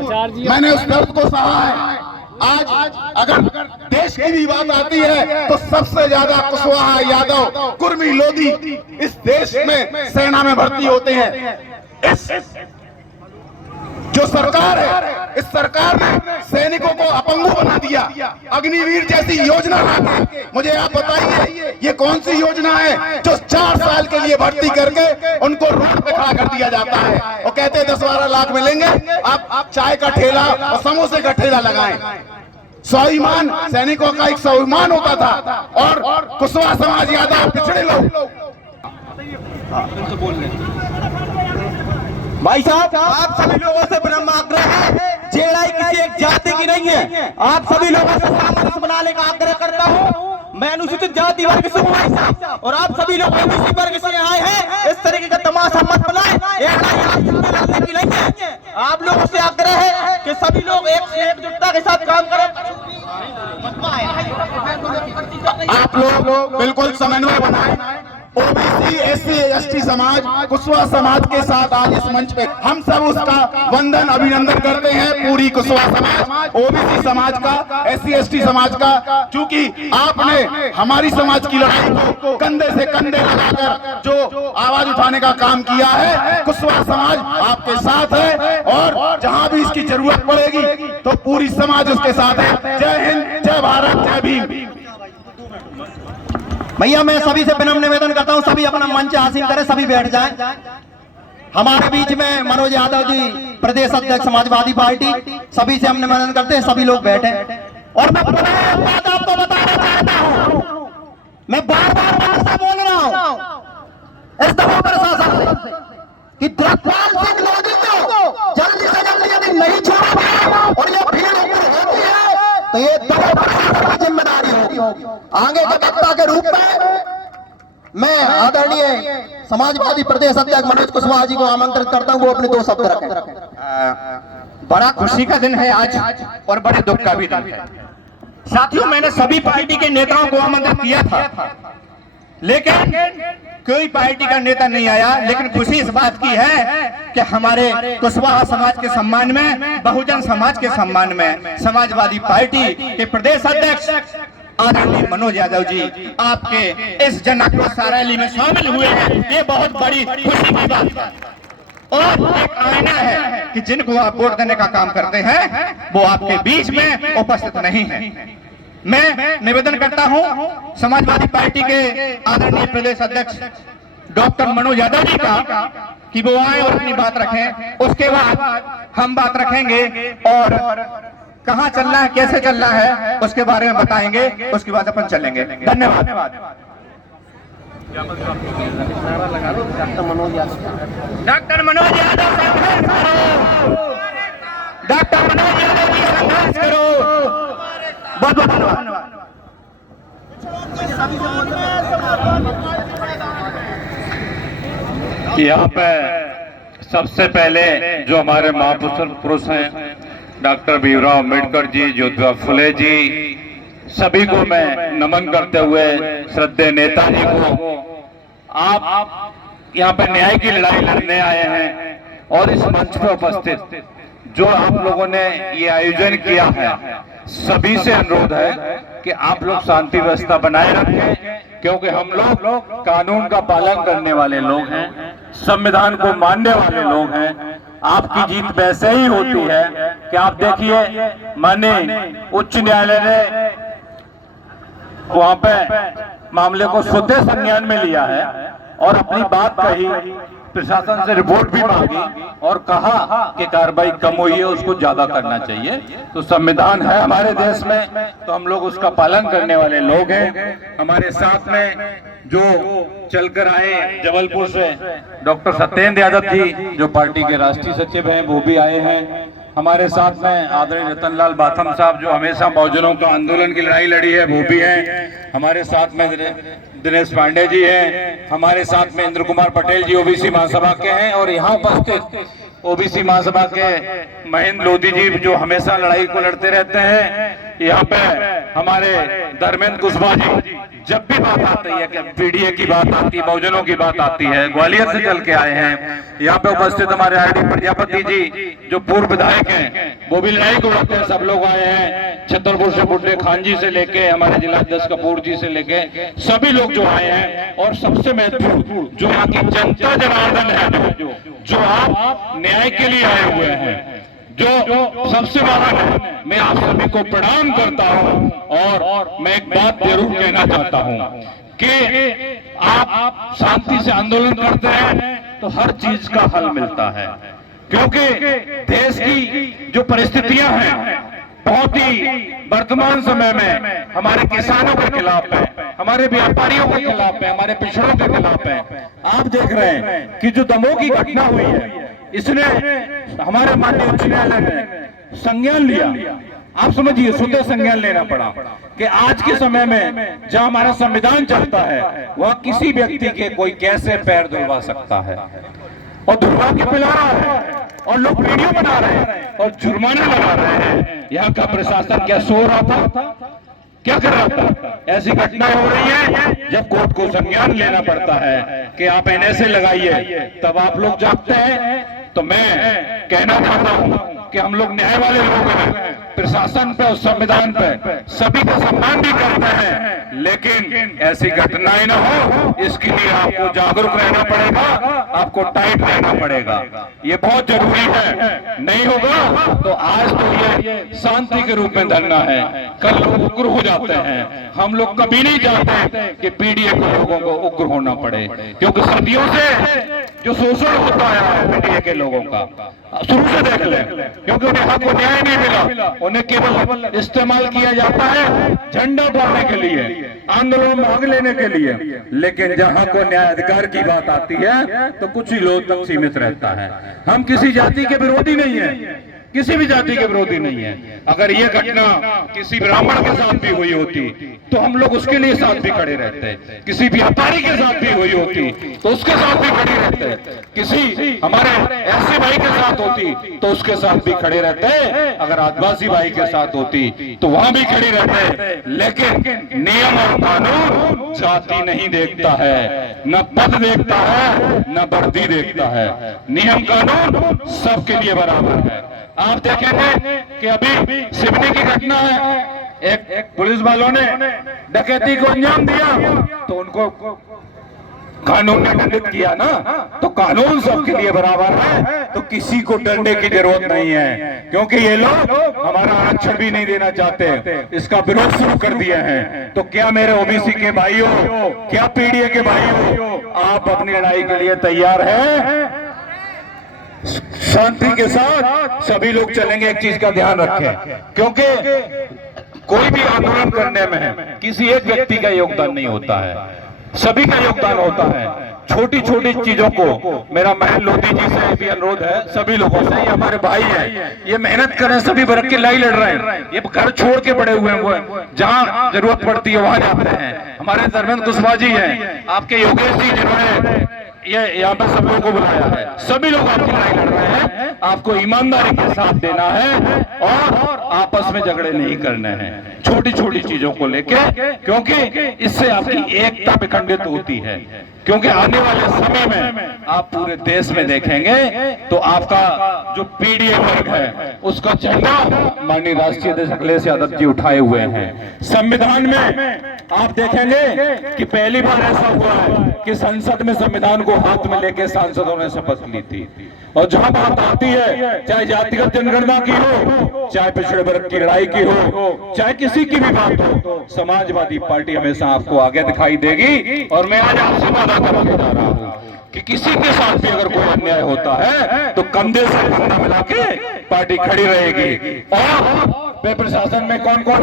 मैंने उस दर्द को सहा है। आज अगर देश की भी बात आती है तो सबसे ज्यादा कुशवाहा, यादव, कुर्मी, लोधी इस देश में सेना में भर्ती होते हैं। इस जो सरकार है, इस सरकार ने सैनिकों को अपंगु बना दिया। अग्निवीर जैसी योजना लाके मुझे आप बताइए ये कौन सी योजना है जो 4 साल के लिए भर्ती करके उनको रोड पे खड़ा कर दिया जाता है और कहते हैं 10-12 लाख मिलेंगे, आप चाय का ठेला और समोसे का ठेला लगाएं। स्वाभिमान सैनिकों का एक स्वाभिमान होता था और कुशवाहा समाज, यादव, पिछड़े लोग। भाई साहब, आप सभी लोगों से विनम्र आग्रह है, जेड़ाई किसी एक जाति की नहीं है। आप सभी लोगों से सामंजस्य बनाने का आग्रह करता हूँ। मैं अनुसूचित जाति वर्ग से हूँ भाई साहब, और आप सभी लोग ओबीसी वर्ग से आए हैं। इस तरीके का तमाशा मत बनाएं, की नहीं है। आप लोगों से आग्रह है कि सभी लोग एकजुटता के साथ काम करें। आप लोग बिल्कुल समन्वय बनाएं। ओबीसी, एससी, एसटी समाज, कुशवाहा समाज के साथ आज इस मंच पे हम सब उसका वंदन, अभिनंदन करते हैं। पूरी कुशवाहा समाज, ओबीसी समाज का, एससी, एसटी समाज का, क्योंकि आपने हमारी समाज की लड़ाई को कंधे से कंधे लगाकर जो आवाज उठाने का काम किया है, कुशवाहा समाज आपके साथ है और जहां भी इसकी जरूरत पड़ेगी तो पूरी समाज उसके साथ है। जय हिंद, जय भारत, जय भीम। भैया मैं सभी से विनम्र निवेदन करता हूं, सभी अपना मंच हासिल करें, सभी बैठ जाएं। हमारे बीच में मनोज यादव जी, प्रदेश अध्यक्ष समाजवादी पार्टी, सभी से हम निवेदन करते हैं सभी लोग बैठे। और मैं बात आपको बताना चाहता हूं, मैं बार बार बोल रहा हूं इस दफा प्रशासन से कि द्रव्यपाल सिंह लोधी को जल्दी से जल्दी यदि नहीं छोड़ा और ये भीड़ होती है तो ये दफा जिम्मेदारी होगी। आगे के वक्ता के रूप में मैं आदरणीय समाजवादी प्रदेश अध्यक्ष मनोज कुशवाहा जी को आमंत्रित करता हूं, वो अपने 2 शब्द रखें। बड़ा खुशी का दिन है आज और बड़े दुख का भी दिन है। साथियों, मैंने सभी पार्टी के नेताओं को आमंत्रित किया था, लेकिन कोई पार्टी का नेता नहीं आया। लेकिन खुशी इस बात की है कि हमारे कुशवाहा समाज के सम्मान में, बहुजन समाज के सम्मान में समाजवादी पार्टी के प्रदेश अध्यक्ष आदरणीय मनोज यादव जी आपके इस जन आक्रोश रैली में शामिल हुए हैं। ये बहुत बड़ी खुशी की बात है और एक आईना है कि जिनको आप वोट देने का काम करते हैं वो आपके बीच में उपस्थित नहीं है। मैं निवेदन करता हूं समाजवादी पार्टी के आदरणीय प्रदेश अध्यक्ष डॉक्टर मनोज यादव जी का कि वो आए और अपनी बात रखें। उसके बाद हम बात रखेंगे और कहां चलना है, कैसे चलना है उसके बारे में बताएंगे। उसके बाद अपन चलेंगे। धन्यवाद। डॉक्टर मनोज यादव संघर्ष करो, डॉक्टर मनोज यादव जी संघर्ष करो। बहुत बहुत धन्यवाद। यहाँ पे सबसे पहले जो हमारे महापुरुष हैं डॉक्टर भीमराव अम्बेडकर जी, ज्योतिबा फुले जी, सभी को मैं नमन करते हुए श्रद्धेय नेताजी को, आप यहाँ पे न्याय की लड़ाई लड़ने आए हैं और इस मंच पर उपस्थित जो आप लोगों ने ये आयोजन किया है, सभी से अनुरोध है कि आप लोग शांति व्यवस्था बनाए रखें, क्योंकि हम लोग कानून का पालन करने वाले लोग हैं, संविधान को मानने वाले लोग हैं। आपकी जीत वैसे ही होती है कि आप देखिए, माने उच्च न्यायालय ने वहां पे मामले को स्वतः संज्ञान में लिया है और अपनी बात कही, प्रशासन से रिपोर्ट भी मांगी और कहा कि कार्रवाई कम हुई है, उसको ज्यादा करना चाहिए। तो संविधान है हमारे देश में, तो हम लोग उसका पालन करने वाले लोग हैं। हमारे साथ में जो चलकर आए जबलपुर से डॉक्टर सत्येंद्र यादव जी, जो पार्टी के राष्ट्रीय सचिव हैं, वो भी आए हैं। हमारे साथ में आदरणीय रतनलाल बाथम साहब, जो हमेशा बहुजनों का आंदोलन की लड़ाई लड़ी है, वो भी हैं। हमारे साथ में दिनेश पांडे जी हैं। हमारे साथ में इंद्र कुमार पटेल जी ओबीसी महासभा के हैं और यहाँ उपस्थित ओबीसी महासभा के महेंद्र लोधी जी जो हमेशा लड़ाई को लड़ते रहते हैं। यहाँ पे हमारे धर्मेंद्र कुशवाहा जी, जब भी बात आती है कि पीडीए की बात आती है, बहुजनों की बात आती है, ग्वालियर से चल के आए हैं। यहाँ पे उपस्थित हमारे आरडी प्रजापति जी जो पूर्व विधायक हैं, वो भी लड़ाई को लड़ते हैं। सब लोग आए हैं, छतरपुर से बुड्ढे खान जी से लेके हमारे जिला अध्यक्ष कपूर जी से लेके सभी लोग जो आए हैं। और सबसे महत्वपूर्ण जो यहाँ की जनता जनार्दन है, जो आप न्याय के लिए आए हुए हैं, जो सबसे बड़ा मैं आप सभी को प्रणाम करता हूं। और मैं एक बात जरूर कहना चाहता हूं कि आप शांति से आंदोलन करते हैं तो हर चीज का हल मिलता है, क्योंकि देश की जो परिस्थितियां हैं बहुत ही वर्तमान समय में हमारे किसानों के खिलाफ है, हमारे व्यापारियों के खिलाफ है, हमारे पिछड़ों के खिलाफ है। आप देख रहे हैं कि जो दमोह की घटना हुई है, इसने हमारे माननीय उच्च न्यायालय ने संज्ञान लिया। आप समझिए, स्वतः संज्ञान लेना पड़ा कि आज के समय में जहां हमारा संविधान चलता है, वह किसी व्यक्ति के कोई कैसे पैर धुलवा सकता है, और धुलवा के पिला रहा है, और लोग वीडियो बना रहे हैं और जुर्माना लगा रहे हैं। यहाँ का प्रशासन क्या सो रहा था, क्या कर रहा था? ऐसी घटनाएं हो रही है जब कोर्ट को संज्ञान लेना पड़ता है कि आप एनएसए लगाइए, तब आप लोग जागते हैं। तो मैं कहना चाहता हूं कि हम लोग न्याय वाले लोग हैं, प्रशासन पे और संविधान पे सभी का सम्मान भी करते हैं, लेकिन ऐसी घटनाएं न हो, इसके लिए आपको जागरूक रहना पड़ेगा, आपको टाइट रहना पड़ेगा। ये बहुत जरूरी है। नहीं होगा तो आज तो ये शांति के रूप में धरना है, कल लोग उग्र हो जाते हैं। हम लोग कभी नहीं चाहते कि पीडीए के लोगों को उग्र होना पड़े, क्योंकि सदियों से जो शोषण होता है पीडीए के लोगों का, शुरू से देख लें, क्योंकि उन्हें हक और न्याय नहीं मिला। उन्हें केवल इस्तेमाल किया जाता है झंडा गाड़ने के लिए, आंदोलन में भाग लेने के लिए, लेकिन जहां को न्याय अधिकार की बात आती है तो कुछ ही लोग तक सीमित रहता है। हम किसी जाति के विरोधी नहीं है, किसी भी जाति के विरोधी नहीं है। अगर ये घटना किसी ब्राह्मण के साथ भी हुई होती तो हम लोग उसके लिए साथ भी खड़े रहते, किसी व्यापारी के साथ भी हुई होती तो उसके साथ भी खड़े रहते, किसी हमारे ऐसे भाई के साथ होती तो उसके साथ भी खड़े रहते, अगर आदिवासी भाई के साथ होती तो वहां भी खड़े रहते। लेकिन नियम और कानून जाति नहीं देखता है, न पद देखता है, न वर्दी देखता है। नियम कानून सबके लिए बराबर है। आप देखेंगे कि अभी सिवनी की घटना है, एक पुलिस वालों ने डकैती को अंजाम दिया तो उनको कानून ने दंडित किया ना, तो कानून सबके लिए बराबर है, तो किसी को डरने की जरूरत नहीं है, क्योंकि ये लोग हमारा आरक्षण भी नहीं देना चाहते, इसका विरोध शुरू कर दिया है। तो क्या मेरे ओबीसी के भाइयों, क्या पीडीए के भाइयों, आप अपनी लड़ाई के लिए तैयार हैं? शांति के साथ सभी लोग चलेंगे। एक चीज का ध्यान रखें, क्योंकि कोई भी आंदोलन करने में किसी एक व्यक्ति का योगदान नहीं होता है, सभी का योगदान होता है। छोटी छोटी चीजों को मेरा महेंद्र लोधी जी से भी अनुरोध है, सभी लोगों से, ये हमारे भाई हैं, ये मेहनत कर रहे हैं, सभी वर्ग की लड़ाई लड़ रहे हैं, ये घर छोड़ के पड़े हुए हैं, वो जहां जरूरत पड़ती है वहां जाते हैं। हमारे धर्मेंद्र कुशवाहा जी हैं, आपके योगेश जी जिन्होंने ये यहाँ पे सब लोगों को बुलाया है, सभी लोग आपकी लड़ाई लड़ रहे हैं। आपको ईमानदारी के साथ देना है और आपस में झगड़े नहीं करने हैं छोटी छोटी चीजों को लेके, क्योंकि इससे आपकी एकता विखंडित होती है। क्योंकि आने वाले समय में आप पूरे देश में देखेंगे तो आपका जो पीडीए वर्ग है उसका झंडा माननीय राष्ट्रीय अध्यक्ष अखिलेश यादव जी उठाए हुए हैं। संविधान में आप देखेंगे कि पहली बार ऐसा हुआ है कि संसद में संविधान को हाथ में लेके सांसदों ने शपथ ली थी। और जहां बात आती है, चाहे जातिगत जनगणना की हो, चाहे पिछड़े वर्ग की लड़ाई की हो, चाहे किसी की भी बात हो, समाजवादी पार्टी हमेशा आपको आगे दिखाई देगी। और मैं आज आपसे वादा करके जा रहा हूं कि किसी के साथ भी अगर कोई अन्याय होता है तो कंधे से कंधा मिला के पार्टी खड़ी रहेगी। और प्रशासन में कौन कौन